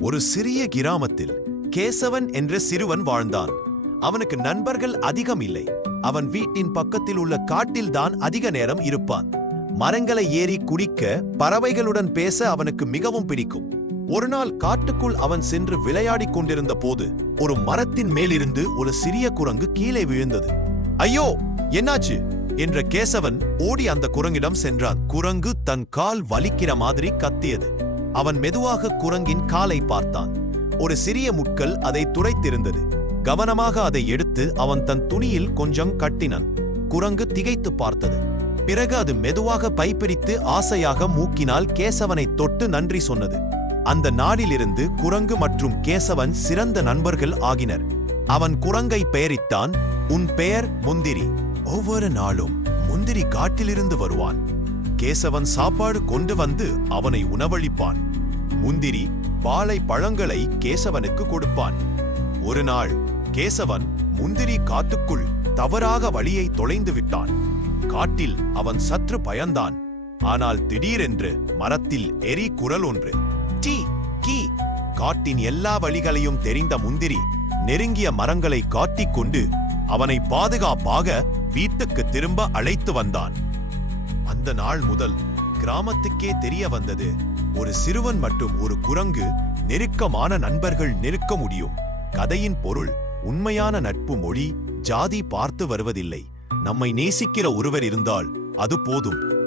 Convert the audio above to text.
ஒரு சிறிய கிராமத்தில் கேசவன் என்ற சிறுவன் வாழ்ந்தான். அவனுக்கு நண்பர்கள் அதிகம் இல்லை. அவன் வீட்டின் பக்கத்தில் உள்ள காட்டில்தான் அதிக நேரம் இருப்பான். மரங்களை ஏறி குடிக்க பறவைகளுடன் பேச அவனுக்கு மிகவும் பிடிக்கும். ஒரு நாள் காட்டுக்குள் அவன் சென்று விளையாடிக் கொண்டிருந்த போது ஒரு மரத்தின் மேலிருந்து ஒரு சிறிய குரங்கு கீழே விழுந்தது. ஐயோ என்னாச்சு? என்ற கேசவன் ஓடி அந்த குரங்கிடம் சென்றான். குரங்கு தன் கால் வலிக்கிற மாதிரி கத்தியது. அவன் மெதுவாக குரங்கின் காலை பார்த்தான். ஒரு சிறிய முட்கள் அதை துடைத்திருந்தது. கவனமாக அதை எடுத்து அவன் தன் துணியில் கொஞ்சம் கட்டினான். குரங்கு திகைத்து பார்த்தது. பிறகு அது மெதுவாக பைப்பிடித்து ஆசையாக மூக்கினால் கேசவனை தொட்டு நன்றி சொன்னது. அந்த நாளிலிருந்து குரங்கு மற்றும் கேசவன் சிறந்த நண்பர்கள் ஆகினர். அவன் குரங்கை பெயரித்தான் உன் பெயர் முந்திரி. ஒவ்வொரு நாளும் முந்திரி காட்டிலிருந்து வருவான். கேசவன் சாப்பாடு கொண்டு வந்து அவனை உணவளிப்பான். முந்திரி பாலை பழங்களை கேசவனுக்கு கொடுப்பான். ஒரு நாள் கேசவன் முந்திரி காட்டுக்குள் தவறாக வழியை தொலைந்து விட்டான். காட்டில் அவன் சற்று பயந்தான். ஆனால் திடீரென்று மரத்தில் எரி குரல் ஒன்று. டீ கீ. காட்டின் எல்லா வழிகளையும் தெரிந்த முந்திரி நெருங்கிய மரங்களை காட்டிக் கொண்டு அவனை பாதுகாப்பாக வீட்டுக்கு திரும்ப அழைத்து வந்தான். அந்த நாள் முதல் கிராமத்துக்கே தெரிய வந்தது. ஒரு சிறுவன் மற்றும் ஒரு குரங்கு நெருக்கமான நண்பர்கள் நெருக்க முடியும். கதையின் பொருள் உண்மையான நட்பு மொழி ஜாதி பார்த்து வருவதில்லை. நம்மை நேசிக்கிற ஒருவர் இருந்தால் அது போதும்.